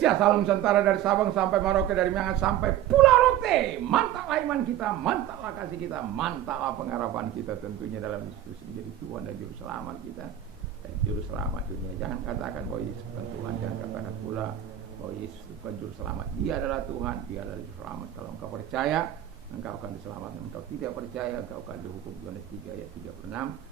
Indonesia, Salam Nusantara dari Sabang sampai Merauke, dari Miangas sampai Pulau Rote. Mantaplah iman kita, mantaplah kasih kita, mantaplah pengharapan kita tentunya dalam Yesus menjadi Tuhan dan Juru Selamat kita dan Juru Selamat dunia. Jangan katakan bahwa Yesus bukan Tuhan, jangan katakan pula bahwa Yesus bukan Juru Selamat. Dia adalah Tuhan, Dia adalah Juru Selamat. Kalau engkau percaya, engkau akan diselamatkan. Engkau tidak percaya, engkau akan dihukum. Yohanes 3 ayat 36.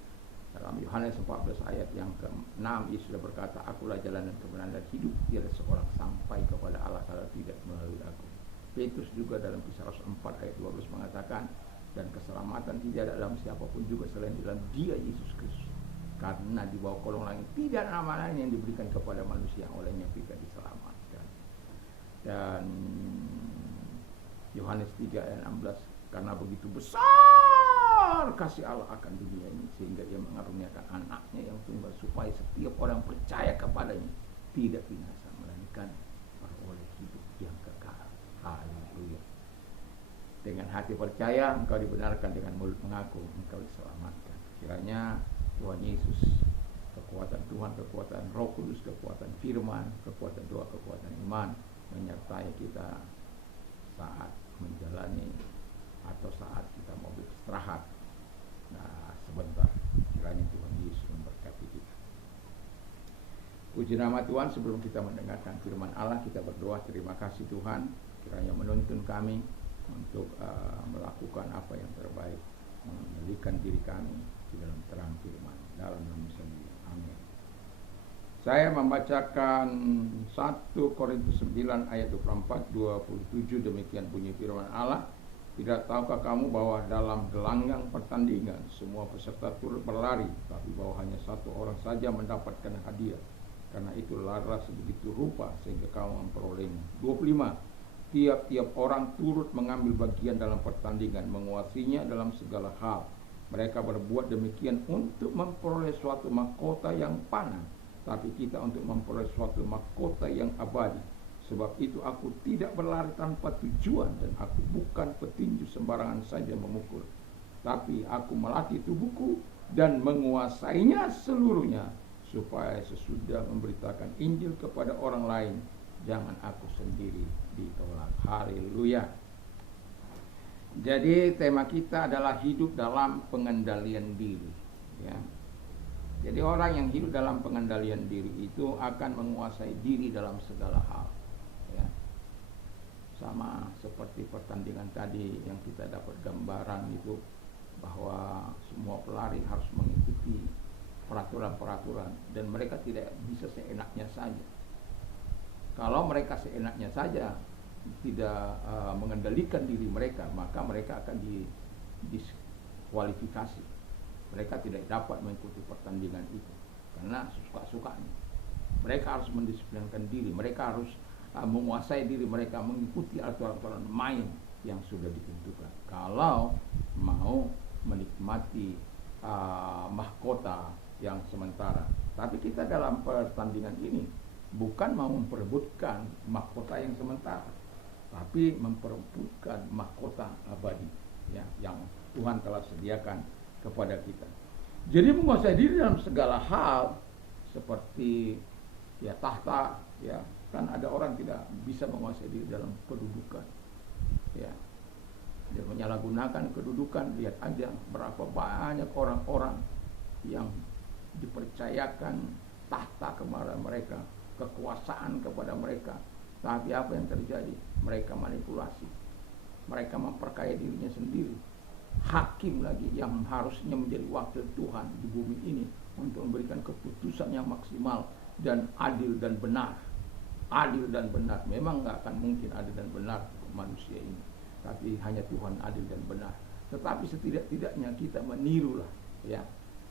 Dalam Yohanes 14 ayat yang ke-6, Yesus sudah berkata, akulah jalan dan kebenaran dan hidup. Tiada seorang sampai kepada Allah kalau tidak melalui aku. Petrus juga dalam Kisah Rasul 4 ayat 12 mengatakan, dan keselamatan tidak ada dalam siapapun juga selain dalam Dia Yesus Kristus. Karena di bawah kolong langit tidak ada nama lain yang diberikan kepada manusia yang olehnya kita diselamatkan. Dan Yohanes 3 ayat 16, karena begitu besar kasih Allah akan dunia ini sehingga Ia mengaruniakan anaknya yang tunggal supaya setiap orang percaya kepadanya tidak binasa melainkan beroleh hidup yang kekal. Haleluya. Dengan hati percaya engkau dibenarkan, dengan mulut mengaku engkau diselamatkan. Kiranya Tuhan Yesus, kekuatan Tuhan, kekuatan Roh Kudus, kekuatan firman, kekuatan doa, kekuatan iman menyertai kita saat menjalani atau saat kita mau beristirahat. Nah, sebentar, kiranya Tuhan Yesus memberkati kita. Puji nama Tuhan. Sebelum kita mendengarkan firman Allah, kita berdoa. Terima kasih Tuhan, kiranya menuntun kami untuk melakukan apa yang terbaik, mengendalikan diri kami di dalam terang firman. Dalam nama Yesus, amin. Saya membacakan 1 Korintus 9 ayat 24-27. Demikian bunyi firman Allah. Tidak tahukah kamu bahwa dalam gelanggang pertandingan semua peserta turut berlari, tapi bahwa hanya satu orang saja mendapatkan hadiah. Karena itu larilah sebegitu rupa sehingga kamu memperolehnya. 25. Tiap-tiap orang turut mengambil bagian dalam pertandingan, menguasainya dalam segala hal. Mereka berbuat demikian untuk memperoleh suatu mahkota yang fana, tapi kita untuk memperoleh suatu mahkota yang abadi. Sebab itu aku tidak berlari tanpa tujuan, dan aku bukan petinju sembarangan saja memukul, tapi aku melatih tubuhku dan menguasainya seluruhnya, supaya sesudah memberitakan Injil kepada orang lain, jangan aku sendiri ditolak. Haleluya. Jadi tema kita adalah hidup dalam pengendalian diri, ya. Jadi orang yang hidup dalam pengendalian diri itu akan menguasai diri dalam segala hal. Sama seperti pertandingan tadi yang kita dapat gambaran itu, bahwa semua pelari harus mengikuti peraturan-peraturan dan mereka tidak bisa seenaknya saja. Kalau mereka seenaknya saja tidak mengendalikan diri mereka, maka mereka akan didiskualifikasi. Mereka tidak dapat mengikuti pertandingan itu karena suka-sukanya. Mereka harus mendisiplinkan diri, mereka harus menguasai diri mereka, mengikuti aturan-aturan main yang sudah ditentukan kalau mau menikmati mahkota yang sementara. Tapi kita dalam pertandingan ini bukan mau memperebutkan mahkota yang sementara, tapi memperebutkan mahkota abadi, ya, yang Tuhan telah sediakan kepada kita. Jadi menguasai diri dalam segala hal, seperti ya tahta, ya. Kan ada orang tidak bisa menguasai diri dalam kedudukan, ya. Dia menyalahgunakan kedudukan. Lihat aja berapa banyak orang-orang yang dipercayakan tahta kepada mereka, kekuasaan kepada mereka. Tapi apa yang terjadi? Mereka manipulasi, mereka memperkaya dirinya sendiri. Hakim lagi yang harusnya menjadi wakil Tuhan di bumi ini untuk memberikan keputusan yang maksimal dan adil dan benar. Adil dan benar, memang nggak akan mungkin adil dan benar manusia ini, tapi hanya Tuhan adil dan benar. Tetapi setidak-tidaknya kita menirulah, ya,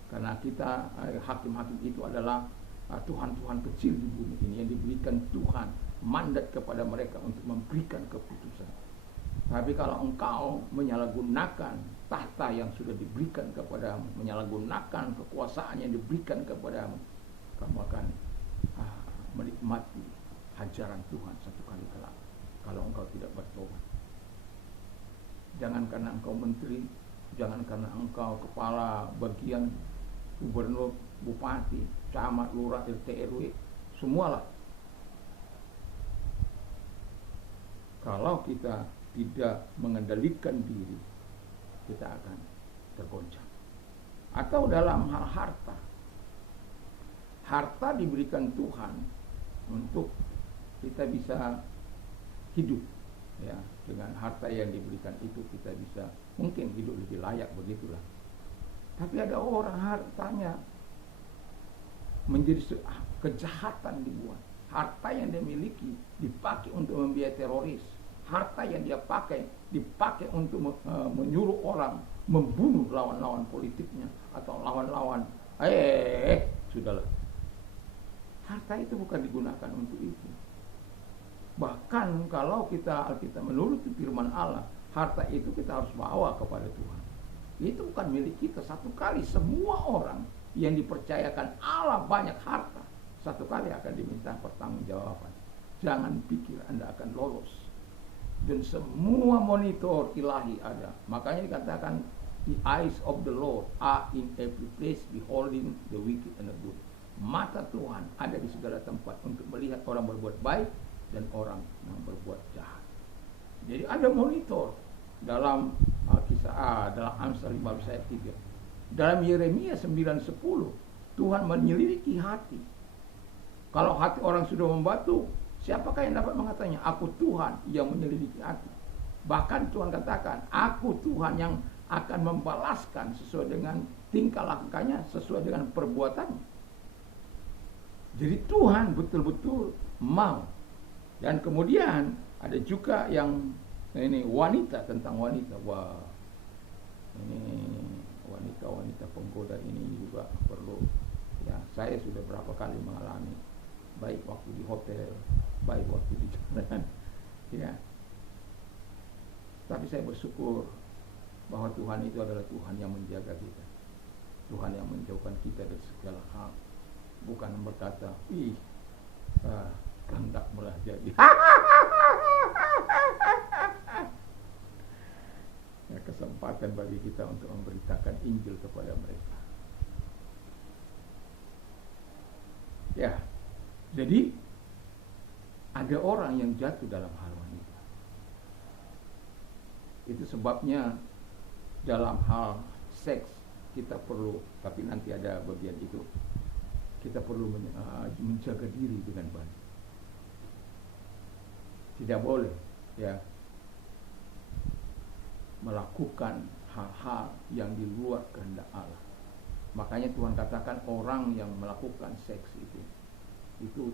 karena kita hakim-hakim itu adalah Tuhan-Tuhan kecil di bumi ini yang diberikan Tuhan mandat kepada mereka untuk memberikan keputusan. Tapi kalau engkau menyalahgunakan tahta yang sudah diberikan kepadamu, menyalahgunakan kekuasaan yang diberikan kepadamu, kamu akan menikmati hajaran Tuhan satu kali kelak kalau engkau tidak bertobat. Jangan karena engkau menteri, jangan karena engkau kepala bagian, gubernur, bupati, camat, lurah, RT, RW, semualah. Kalau kita tidak mengendalikan diri, kita akan tergoncang. Atau dalam hal harta. Harta diberikan Tuhan untuk kita bisa hidup, ya. Dengan harta yang diberikan itu kita bisa mungkin hidup lebih layak, begitulah. Tapi ada orang hartanya menjadi kejahatan dibuat. Harta yang dia miliki dipakai untuk membiayai teroris. Harta yang dia pakai dipakai untuk menyuruh orang membunuh lawan-lawan politiknya atau lawan-lawan. Sudahlah. Harta itu bukan digunakan untuk itu. Bahkan kalau kita menuruti firman Allah, harta itu kita harus bawa kepada Tuhan. Itu bukan milik kita. Satu kali semua orang yang dipercayakan Allah banyak harta, satu kali akan diminta pertanggungjawaban. Jangan pikir Anda akan lolos. Dan semua monitor ilahi ada. Makanya dikatakan the eyes of the Lord are in every place, beholding the wicked and the good. Mata Tuhan ada di segala tempat untuk melihat orang berbuat baik dan orang yang berbuat jahat. Jadi ada monitor dalam dalam Amsal 15 ayat 3. Dalam Yeremia 9:10 Tuhan menyelidiki hati. Kalau hati orang sudah membatu, siapakah yang dapat mengatakannya? Aku Tuhan yang menyelidiki hati. Bahkan Tuhan katakan, aku Tuhan yang akan membalaskan sesuai dengan tingkah lakunya, sesuai dengan perbuatannya. Jadi Tuhan betul-betul mau. Dan kemudian ada juga yang ini wanita, tentang wanita. Wah, ini wanita penggoda ini juga perlu. Ya, saya sudah berapa kali mengalami, baik waktu di hotel, baik waktu di jalan. Ya. Tapi saya bersyukur bahwa Tuhan itu adalah Tuhan yang menjaga kita. Tuhan yang menjauhkan kita dari segala hal. Bukan berkata, kehendak mulah jadi. Ya, kesempatan bagi kita untuk memberitakan Injil kepada mereka. Ya, jadi ada orang yang jatuh dalam hal wanita. Itu sebabnya dalam hal seks kita perlu, tapi nanti ada bagian itu, kita perlu menjaga diri dengan baik. Tidak boleh, ya, melakukan hal-hal yang di luar kehendak Allah. Makanya Tuhan katakan orang yang melakukan seks itu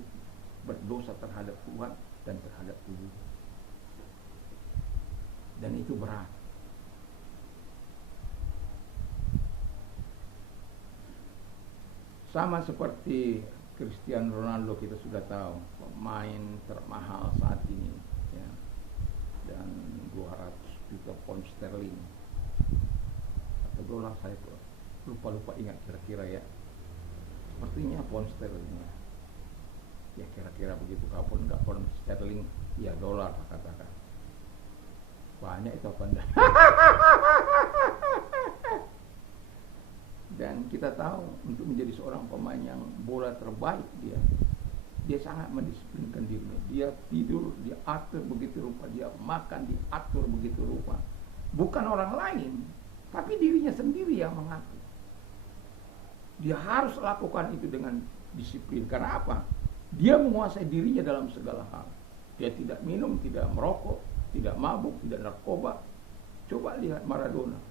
berdosa terhadap Tuhan dan terhadap tubuh. Dan itu berat. Sama seperti Cristiano Ronaldo, kita sudah tahu pemain termahal saat ini, ya, dan 200 juta pound sterling atau dolar, saya lupa ingat kira-kira, ya, sepertinya pound sterling, ya kira-kira begitu. Kalaupun enggak pound sterling, ya dolar katakan. Banyak itu apa enggak? Dan kita tahu untuk menjadi seorang pemain yang bola terbaik, dia sangat mendisiplinkan dirinya. Dia tidur, dia atur begitu rupa, dia makan, diatur begitu rupa. Bukan orang lain, tapi dirinya sendiri yang mengatur. Dia harus lakukan itu dengan disiplin. Karena apa? Dia menguasai dirinya dalam segala hal. Dia tidak minum, tidak merokok, tidak mabuk, tidak narkoba. Coba lihat Maradona,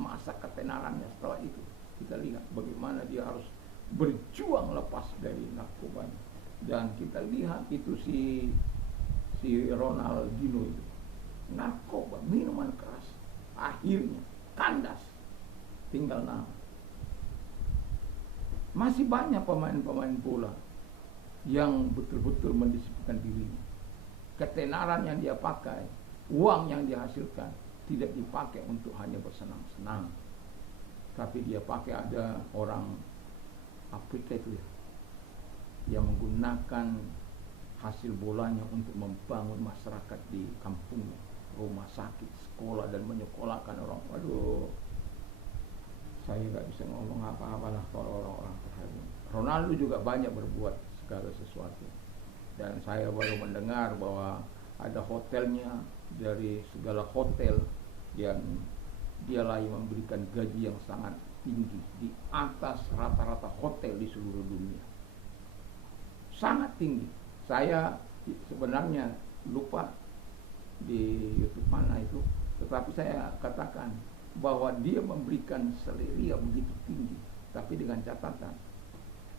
masa ketenarannya setelah itu. Kita lihat bagaimana dia harus berjuang lepas dari narkobanya. Dan kita lihat itu si Ronaldinho itu, narkoba, minuman keras, akhirnya kandas, tinggal nama. Masih banyak pemain-pemain bola yang betul-betul mendisiplinkan dirinya. Ketenaran yang dia pakai, uang yang dia hasilkan tidak dipakai untuk hanya bersenang-senang, tapi dia pakai. Ada orang Afrika itu, ya, yang menggunakan hasil bolanya untuk membangun masyarakat di kampungnya, rumah sakit, sekolah, dan menyekolahkan orang. Waduh, saya nggak bisa ngomong apa-apa lah kalau orang-orang terhadap. Ronaldo juga banyak berbuat segala sesuatu. Dan saya baru mendengar bahwa ada hotelnya, dari segala hotel yang dialah yang memberikan gaji yang sangat tinggi, di atas rata-rata hotel di seluruh dunia, sangat tinggi. Saya sebenarnya lupa di YouTube mana itu, tetapi saya katakan bahwa dia memberikan salary begitu tinggi, tapi dengan catatan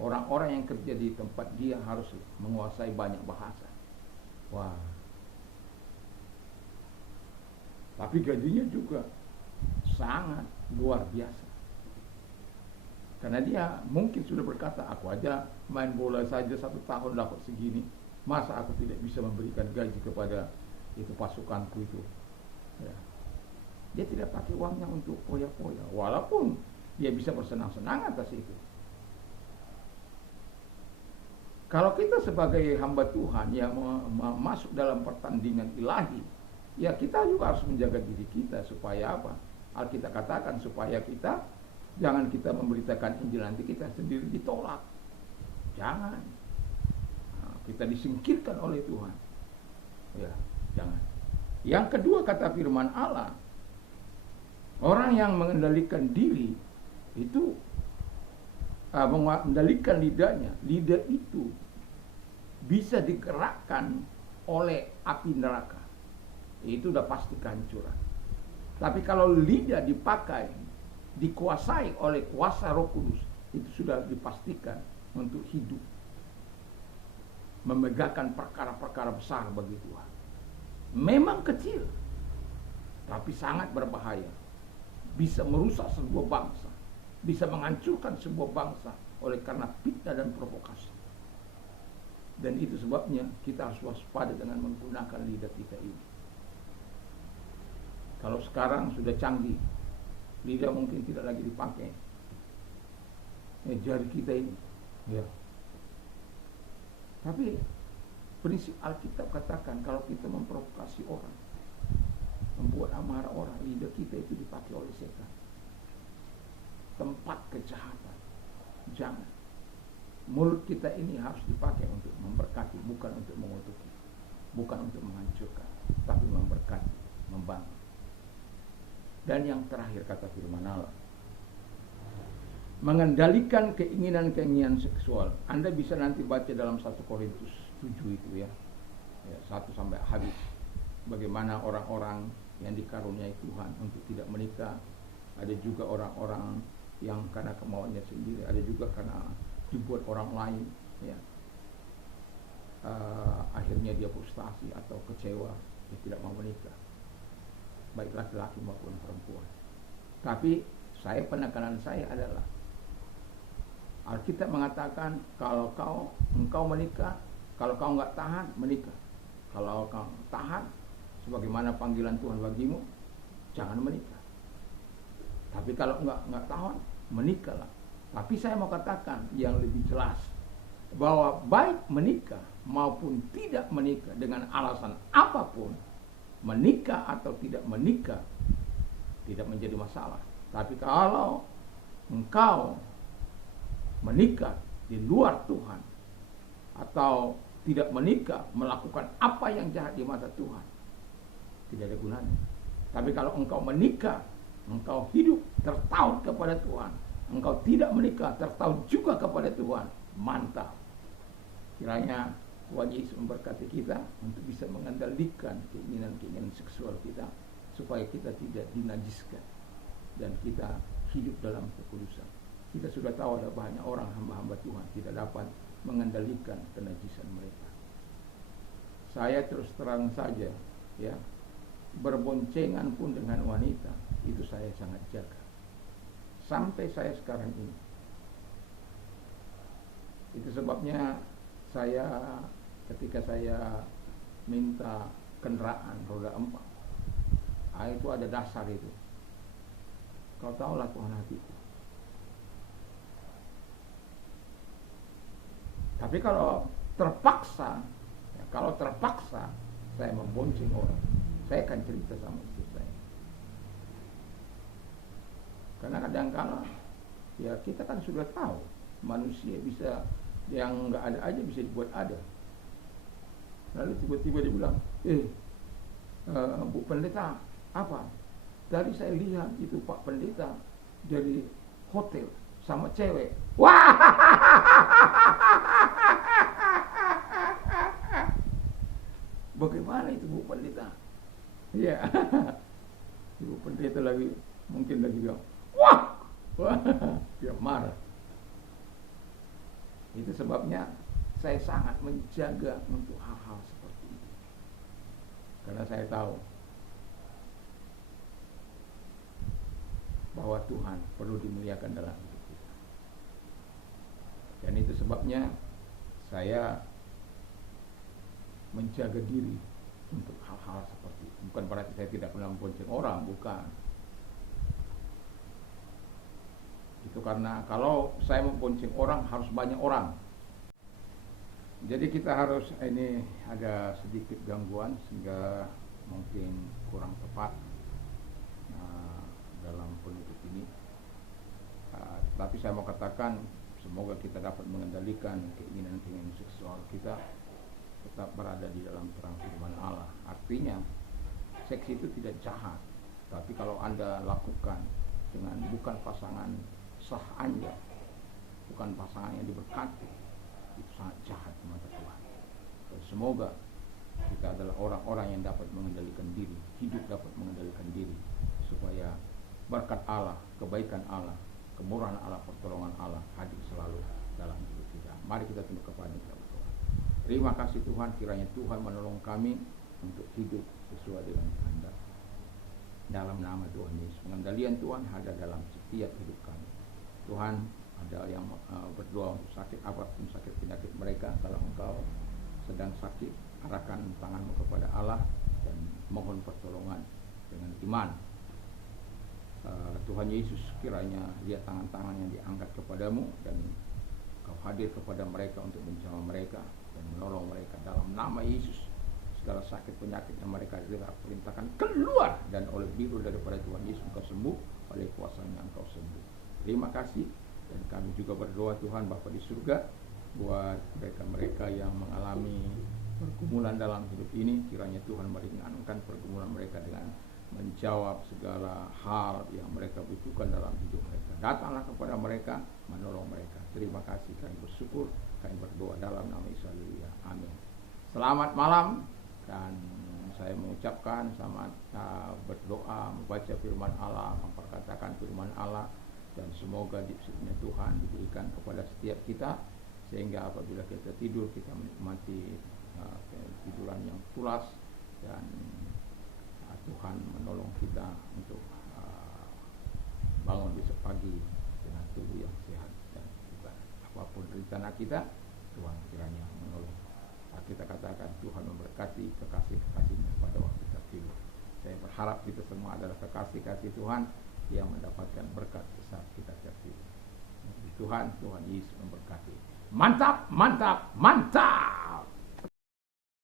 orang-orang yang kerja di tempat dia harus menguasai banyak bahasa. Wah. Tapi gajinya juga sangat luar biasa. Karena dia mungkin sudah berkata, aku aja main bola saja 1 tahun dapat segini, masa aku tidak bisa memberikan gaji kepada itu pasukanku itu. Ya. Dia tidak pakai uangnya untuk poya-poya, walaupun dia bisa bersenang-senang atas itu. Kalau kita sebagai hamba Tuhan yang masuk dalam pertandingan ilahi, ya kita juga harus menjaga diri kita supaya apa? Alkitab katakan supaya kita jangan kita memberitakan Injil nanti kita sendiri ditolak. Jangan. Nah, kita disingkirkan oleh Tuhan. Ya, jangan. Yang kedua kata firman Allah, orang yang mengendalikan diri itu mengendalikan lidahnya. Lidah itu bisa digerakkan oleh api neraka. Itu udah pasti kehancuran. Tapi kalau lidah dipakai, dikuasai oleh kuasa Roh Kudus, itu sudah dipastikan untuk hidup, memegahkan perkara-perkara besar bagi Tuhan. Memang kecil, tapi sangat berbahaya. Bisa merusak sebuah bangsa, bisa menghancurkan sebuah bangsa oleh karena fitnah dan provokasi. Dan itu sebabnya kita harus waspada dengan menggunakan lidah kita ini. Kalau sekarang sudah canggih, lidah mungkin tidak lagi dipakai. Jari kita ini, ya. Tapi prinsip Alkitab katakan kalau kita memprovokasi orang, membuat amarah orang, lidah kita itu dipakai oleh setan. Tempat kejahatan. Jangan. Mulut kita ini harus dipakai untuk memberkati, bukan untuk mengutuki, bukan untuk menghancurkan, tapi memberkati, membangun. Dan yang terakhir kata firman Allah, mengendalikan keinginan-keinginan seksual. Anda bisa nanti baca dalam 1 Korintus 7 itu ya 1 sampai habis. Bagaimana orang-orang yang dikaruniai Tuhan untuk tidak menikah. Ada juga orang-orang yang karena kemauannya sendiri, ada juga karena dibuat orang lain, ya. Akhirnya dia frustasi atau kecewa, dia tidak mau menikah, baik laki-laki maupun perempuan. Tapi penekanan saya adalah Alkitab mengatakan kalau engkau menikah, kalau kau nggak tahan menikah, kalau kau tahan sebagaimana panggilan Tuhan bagimu, jangan menikah. Tapi kalau nggak tahan, menikahlah. Tapi saya mau katakan yang lebih jelas bahwa baik menikah maupun tidak menikah dengan alasan apapun, menikah atau tidak menikah tidak menjadi masalah. Tapi kalau engkau menikah di luar Tuhan atau tidak menikah melakukan apa yang jahat di mata Tuhan, tidak ada gunanya. Tapi kalau engkau menikah, engkau hidup tertaut kepada Tuhan, engkau tidak menikah tertaut juga kepada Tuhan, mantap. Kiranya Tuhan Yesus memberkati kita untuk bisa mengendalikan keinginan-keinginan seksual kita supaya kita tidak dinajiskan dan kita hidup dalam kekudusan. Kita sudah tahu ada banyak orang hamba-hamba Tuhan tidak dapat mengendalikan kenajisan mereka. Saya terus terang saja, ya, berboncengan pun dengan wanita itu saya sangat jaga. Sampai saya sekarang ini. Itu sebabnya saya ketika saya minta kendaraan roda 4, itu ada dasar itu. Kau tahulah Tuhan hatiku. Tapi kalau terpaksa saya membonceng orang, saya akan cerita sama istri saya. Karena kadang-kala ya kita kan sudah tahu manusia bisa yang nggak ada aja bisa dibuat ada. Lalu tiba-tiba dia bilang, Bu Pendeta, apa? Tadi saya lihat itu Pak Pendeta dari hotel sama cewek. Wah! Bagaimana itu Bu Pendeta? Iya. Ibu Pendeta lagi mungkin lagi bilang, wah! Wah! Dia marah. Itu sebabnya saya sangat menjaga untuk hal-hal seperti itu. Karena saya tahu bahwa Tuhan perlu dimuliakan dalam hidup kita. Dan itu sebabnya saya menjaga diri untuk hal-hal seperti itu. Bukan berarti saya tidak pernah membonceng orang, bukan. Itu karena kalau saya membonceng orang harus banyak orang. Jadi kita harus, ini ada sedikit gangguan sehingga mungkin kurang tepat dalam penutup ini. Tapi saya mau katakan, semoga kita dapat mengendalikan keinginan-keinginan seksual kita tetap berada di dalam terang firman Allah. Artinya seks itu tidak jahat, tapi kalau Anda lakukan dengan bukan pasangan sah Anda, bukan pasangan yang diberkati, itu sangat jahat di mata Tuhan. Dan semoga kita adalah orang-orang yang dapat mengendalikan diri, hidup dapat mengendalikan diri, supaya berkat Allah, kebaikan Allah, kemurahan Allah, pertolongan Allah hadir selalu dalam hidup kita. Mari kita tunduk kepada kita berdoa. Terima kasih Tuhan, kiranya Tuhan menolong kami untuk hidup sesuai dengan kehendak. Dalam nama Tuhan Yesus, pengendalian Tuhan ada dalam setiap hidup kami. Tuhan, ada yang berdoa untuk sakit apapun sakit penyakit mereka. Kalau engkau sedang sakit, arahkan tanganmu kepada Allah dan mohon pertolongan dengan iman. Tuhan Yesus, kiranya lihat tangan-tangan yang diangkat kepadamu dan kau hadir kepada mereka untuk menjamah mereka dan menolong mereka dalam nama Yesus. Segala sakit penyakit yang mereka perintahkan keluar, dan oleh biru daripada Tuhan Yesus engkau sembuh, oleh kuasanya engkau sembuh. Terima kasih. Dan kami juga berdoa Tuhan Bapa di surga, buat mereka-mereka yang mengalami pergumulan dalam hidup ini, kiranya Tuhan meringankan pergumulan mereka dengan menjawab segala hal yang mereka butuhkan dalam hidup mereka. Datanglah kepada mereka, menolong mereka. Terima kasih, kami bersyukur, kami berdoa dalam nama Yesus. Haleluya. Amin. Selamat malam, dan saya mengucapkan selamat berdoa, membaca firman Allah, memperkatakan firman Allah, dan semoga dikasih Tuhan diberikan kepada setiap kita, sehingga apabila kita tidur kita menikmati tiduran yang pulas, dan Tuhan menolong kita untuk bangun besok pagi dengan tubuh yang sehat dan bugar. Apapun rencana kita, Tuhan kiranya menolong. Kita katakan Tuhan memberkati kekasih-kekasihnya pada waktu kita tidur. Saya berharap kita semua adalah kekasih-kasih Tuhan yang mendapatkan berkat saat kita tertidur. Tuhan Yesus memberkati. Mantap, mantap, mantap.